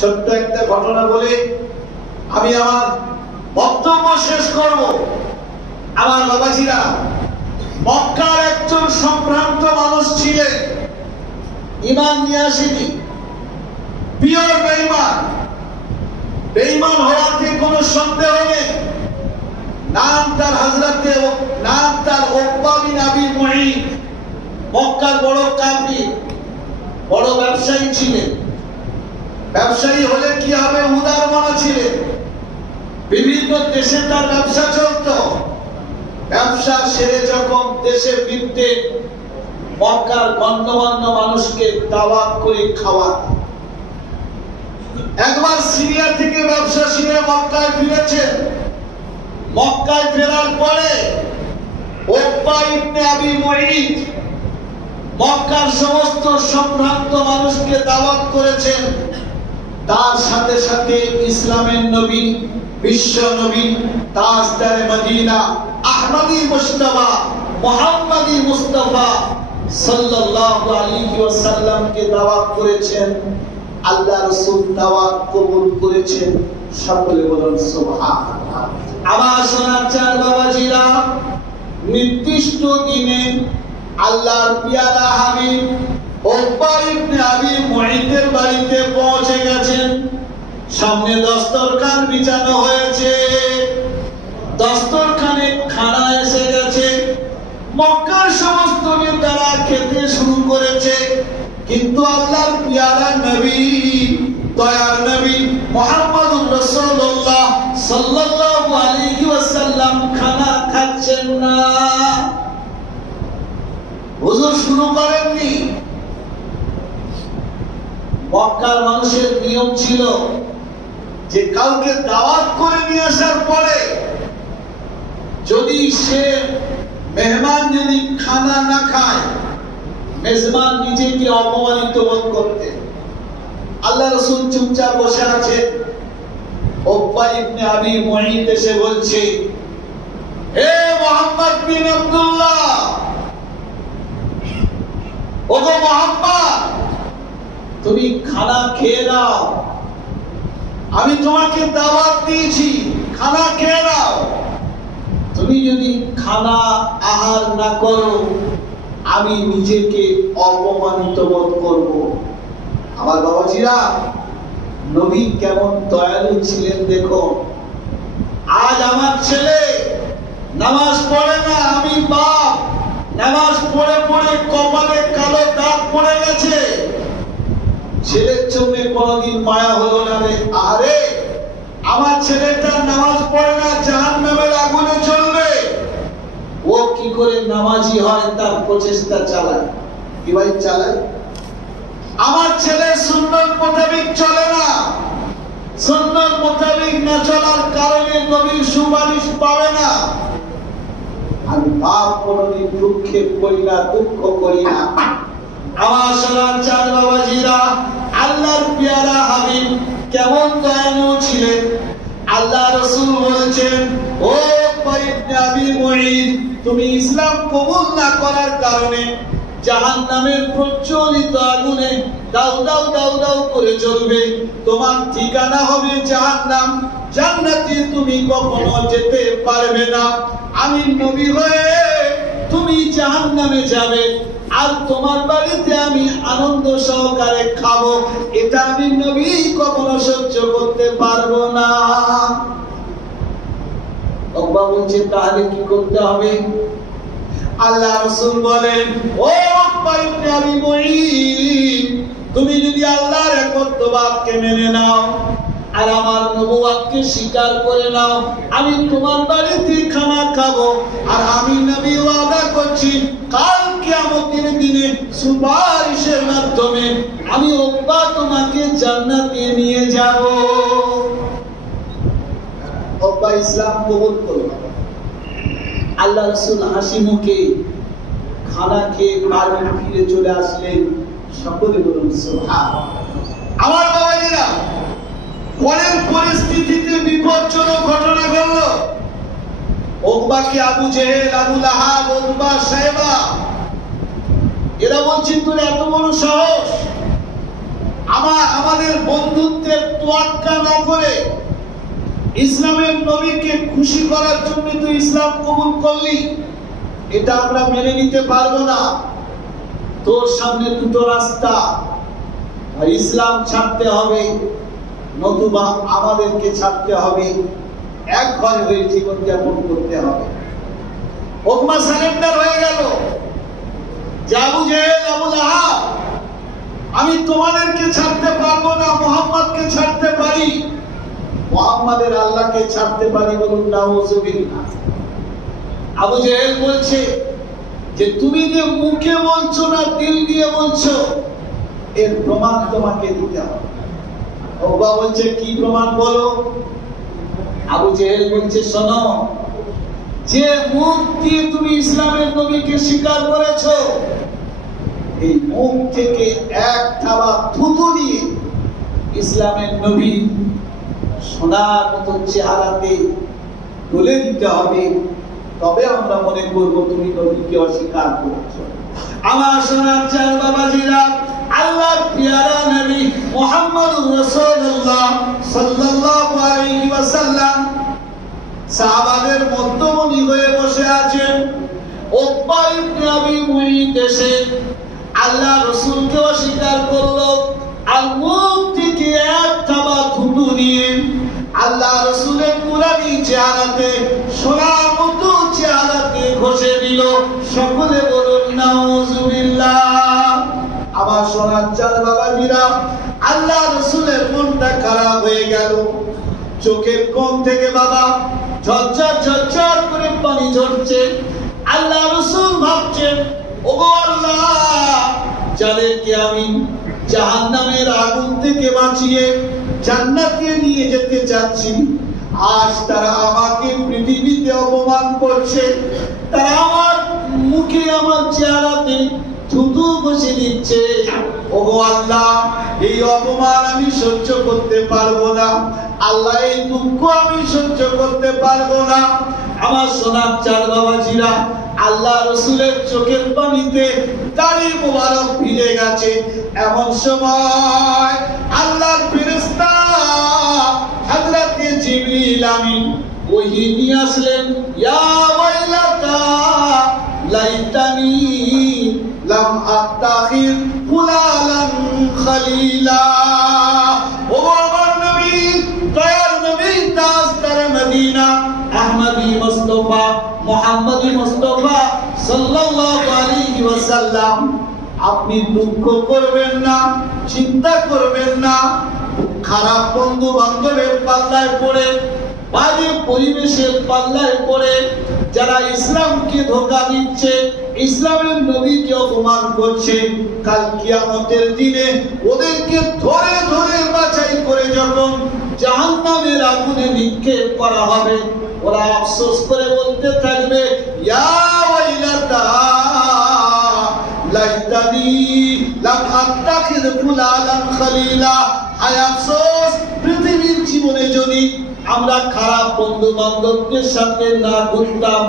ছোট্ট একটা ঘটনা বলে আমি আমার বক্তব্য শেষ করব। আমার বাবাজিরা, মক্কার একজন সম্ভ্রান্ত মানুষ ছিলেন, ঈমান নিয়ে আসেনি, পিওর বেঈমান। বেঈমান হওয়াতে কোনো সন্দেহ নেই। নাম তার উকবা বিন আবি মুঈত। মক্কার বড় কাফির, বড় ব্যবসায়ী ছিলেন। ব্যবসায়ী হলে কি হবে, উদার মনা ছিলেন। বিভিন্ন দেশে তার ব্যবসা চলত। ব্যবসা সেরে যখন দেশে ফিরতে মক্কার গণ্যমান্য মানুষকে দাওয়াত করে খাওয়াত। একবার সিরিয়া থেকে ব্যবসা সেরে মক্কায় ফিরেছেন। মক্কায় ফেরার পরে উকবা ইবনে আবি মুঈত মক্কার সমস্ত সম্ভ্রান্ত মানুষকে দাওয়াত করেছেন। তার সাথে সাথে ইসলামের নবী, বিশ্ব নবী, তাজদারে মদিনা, আহমদী মুস্তাফা, মুহাম্মদী মুস্তাফা সাল্লাল্লাহু আলাইহি ওয়াসাল্লামকে দাওয়াত করেছেন। আল্লাহ রাসূল দাওয়াত কবুল করেছেন। সকলে বলুন সুবহানাল্লাহ। আমার সোনার চাঁদ বাবাজিরা, নির্দিষ্ট দিনে আল্লাহর পেয়ারা হাবিব উকবা ইবনে আবি মুঈতের বাড়িতে পৌঁছে গেছেন। সামনে দস্তরখান বিছানো হয়েছে, দস্তরখানে খানা এসে গেছে। মক্কার সমস্ত নেতারা খেতে শুরু করেছে, কিন্তু আল্লাহর পেয়ারা নবী, দয়ার নবী মুহাম্মদুর রাসূলুল্লাহ সাল্লাল্লাহু আলাইহি ওয়াসাল্লাম খানা খাচ্ছেন না। হুজুর শুরু করেননি। মক্কার মানুষের নিয়ম ছিল যে কাউকে দাওয়াত করে নিয়ে আসার পরে যদি সে মেহমান যদি খানা না খায়, মেজবান নিজেকে অপমানিত বোধ করতে। আল্লাহ রাসূল চুপচাপ বসে আছে। উকবা ইবনে আবি মুঈত এসে বলছে, হে মুহাম্মদ বিন আব্দুল্লাহ, ওগো মুহাম্মদ, তুমি খানা খেয়ে নাও। আমি তোমাকে দাওয়াত দিয়েছি, খানা খেয়ে নাও। তুমি যদি খানা আহার না করো, আমি নিজেকে অপমানিত বোধ করব। আমার বাবাজিরা, নবী কেমন দয়ালু ছিলেন দেখো। আজ আমার ছেলে নামাজ পড়ে না, আমি বাপ, নামাজ পড়ে পড়ে কপালে কালো দাগ পড়ে গেছে। ছেলের জন্য কোনদিন মায়া হলো না রে। আরে আমার ছেলেটা নামাজ পড়ে না, জাহান্নামের আগুনে চলবে। ও কি করে নামাজি হয় তার প্রচেষ্টা চালায়। কি ভাই চালায়? আমার ছেলে সুন্নাত মোতাবেক চলে না, সুন্নাত মোতাবেক না চলার কারণে নবীর সুপারিশ পাবে না। আমি বাপ কোনদিন দুঃখে করি না, দুঃখ করি না। আমার সোনার চাঁদ বাবাজিরা, আল্লাহর পেয়ারা হাবিব কেমন দয়ালু ছিলেন। আল্লাহ রাসূল বলেছেন, ও উকবা ইবনে আবি মুঈত, তুমি ইসলাম কবুল না করার কারণে জাহান্নামের প্রজ্বলিত আগুনে দাউ দাউ দাউ দাউ করে জ্বলবে। তোমার ঠিকানা হবে জাহান্নাম। জান্নাতে তুমি কখনো যেতে পারবে না। আমি নবী হয়ে তুমি জাহান্নামে যাবে, আর তোমার বাড়িতে আমি আনন্দ সহকারে খাবো। এটা আমি নবী কখনো সহ্য করতে পারবো না। উকবা বলছে, তাহলে কি করতে হবে? আল্লাহ রাসূল বলেন, ও উকবা ইবনে আবি মুঈত, তুমি যদি আল্লাহর একত্ববাদকে মেনে নাও আর আমার নবুওয়াতকে স্বীকার করে নাও, আমি তোমার বাড়িতে খানা খাবো। আর আমি নবী ওয়াদা করছি, কাল কিয়ামতের দিনে সুপারিশের মাধ্যমে আমি উকবা তোমাকে জান্নাতে নিয়ে যাব। উকবা ইসলাম কবুল করল। আল্লাহ রাসূল হাসি মুখে খানা খেয়ে বাড়ি ফিরে চলে আসলেন। সকলে বলুন সুবহানাল্লাহ। আমার বাবাজিরা, পরের পরিস্থিতিতে বিপজ্জনক ঘটনা ঘটল। উকবাকে আবু জেহেল, আবু লাহাব, উতবা, সাইবা এরা বলছেন, তোর এত বড় সাহস, আমাদের বন্ধুত্বের তোয়াক্কা না করে ইসলামের নবীকে খুশি করার জন্য তুই ইসলাম কবুল করলি, এটা আমরা মেনে নিতে পারবো না। তোর সামনে দুটো রাস্তা, আর ইসলাম ছাড়তে হবে নতুবা আমাদেরকে ছাড়তে হবে, এক ঘরে হয়ে জীবন যাপন করতে হবে। ওকমা সারেন্ডার হয়ে গেল যে আবু জেহেল, আবু লাহাব, আমি তোমাদেরকে ছাড়তে পারবো না, মুহাম্মদকে ছাড়তে পারি, মুহাম্মাদের আল্লাহকে ছাড়তে পারি, বলুন নাউযুবিল্লাহ। আবু জেহেল বলছে যে তুমি যে মুখে বলছো না দিল দিয়ে বলছো, এর প্রমাণ তোমাকে দিতে হবে। ওবা বলছে কি প্রমাণ বলো? আবু জেহেল বলছে শোনো, যে মুখ দিয়ে তুমি ইসলামের নবীকে স্বীকার করেছো, এই মুখ থেকে এক থাবা থুতু নিয়ে ইসলামের নবী সোনার মতো চেহারাতে তুলে দিতে হবে, তবে আমরা মনে করবো তুমি নবীকে অস্বীকার করেছো। আমার সোনার চার বাবাজিরা, আল্লাহর পেয়ারা নবী মুহাম্মদুর রাসূলুল্লাহ সাল্লাল্লাহু আলাইহি ওয়াসাল্লাম সাহাবাদের মধ্যমণি হয়ে বসে আছেন। উকবা ইবনে আবি মুঈত এসে আল্লাহ রাসূলকে অস্বীকার করলো, আর মুখ থেকে এক থাবা থুতু নিয়ে আল্লাহ রাসূলের নুরানি চেহারাতে, সোনার মতো চেহারাতে ঘষে দিল। সকলে বলুন নাউযুবিল্লাহ। আমার সোনার চাঁদ বাবাজিরা, আল্লাহ রাসূলের মনটা খারাপ হয়ে গেল। চোখের কোণ থেকে বাবা ঝরঝর ঝরঝর করে পানি ঝরছে। আল্লাহ রাসূল ভাবছেন, ওগো আল্লাহ, যাদেরকে আমি জাহান্নামের আগুন থেকে বাঁচিয়ে জান্নাতে নিয়ে যেতে চাচ্ছি, আজ তারা আমাকে পৃথিবীতে অপমান করছে, তারা আমার মুখে, আমার চেহারাতে থুতু বসে দিচ্ছে। ওগো আল্লাহ, এই অপমান আমি সহ্য করতে পারবো না। আল্লাহ, এই দুঃখ আমি সহ্য করতে পারবো না। আমার সোনার চার বাবাজিরা, আল্লাহ রাসূলের চোখের পানিতে দাড়ি মোবারক ভিজে গেছে। এমন সময় আল্লাহর ফেরেশতা হযরতে জিবরিল আমিন ওহী নিয়ে আসলেন। ইয়া ওয়াইলাতা লাইতানি লাম আত্তাখির ফুলালান খলিলা। ও আমার নবী, দয়ার নবী, তাজদার মদিনা, আহমদী মুস্তাফা, মুহাম্মদী মুস্তাফা সাল্লাল্লাহু আলাইহি ওয়াসাল্লাম, আপনি দুঃখ করবেন না, চিন্তা করবেন না। খারাপ বন্ধু বান্ধবের পাল্লায় পড়ে, বাজে পরিবেশের পাল্লায় পড়ে যারা ইসলামকে ধোঁকা দিচ্ছে, ইসলামের নবীকে অপমান করছে, কাল কিয়ামতের দিনে ওদেরকে ধরে ধরে বাছাই করে যখন জাহান্নামের আগুনে নিক্ষেপ করা হবে, ওরা আফসোস করে বলতে থাকবে, ইয়া ওয়াইলাতা লাইতানি লাম আত্তাখিয ফুলালান খলিলা। হায় আফসোস, পৃথিবীর জীবনে যদি আমরা খারাপ বন্ধু বান্ধবদের সাথে না ঘুরতাম,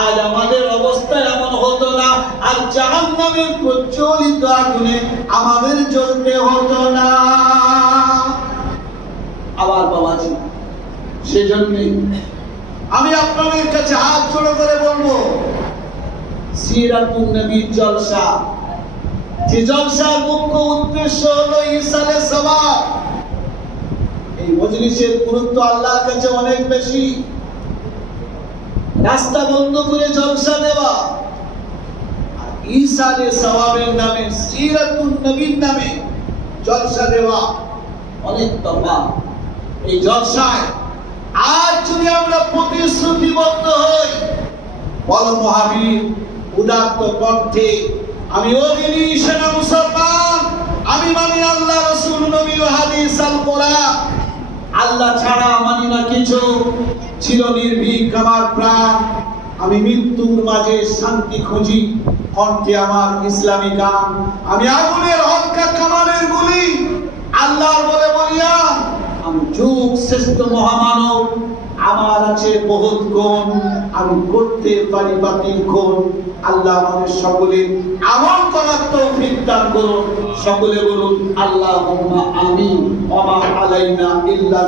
আজ আমাদের অবস্থা এমন হতো না, আর জাহান্নামের প্রজ্বলিত আগুনে আমাদের জ্বলতে হতো না। আবার বাবাজি, সেজন্য আমি আপনাদের কাছে হাত জোড়ো করে বলবো, সিরাতুন নবীর জলসা, যে জলসার মুখ্য উদ্দেশ্য হলো ইরসালে সওয়াব। এই মজলিসের গুরুত্ব আল্লাহর কাছে অনেক বেশি। রাস্তা বন্ধ করে জলসা দেওয়া, আর ইরসালে সওয়াবের নামে, সিরাতুন নবীর নামে জলসা দেওয়া অনেক তফাৎ। এই জলসায় আজ যদি আমরা প্রতিশ্রুতিবদ্ধ হই, বল মহাবীর উদাত্ত কণ্ঠে, আমি অগ্নি সেনা মুসলমান, আমি মানি আল্লাহ, রাসূল, নবী ও হাদিস আল কোরআন, আল্লাহ ছাড়া মানি না কিছু, চির নির্ভীক আমার প্রাণ, আমি মৃত্যুর মাঝে শান্তি খুঁজি, কণ্ঠে আমার ইসলামী গান, আমি আগুনের হলকা কামানের গুলি, আল্লাহর বলে বলিয়া, আমি যুগ শ্রেষ্ঠ মহামানব আমার আছে বহুত গুণ, আমি করতে পারি বাতিল গুণ। আল্লাহ আমাদের সকলে আমল করার তৌফিক দান করুন। সকলে বলুন আল্লাহুম্মা আমিন। ওয়া মা আলাইনা ইল্লা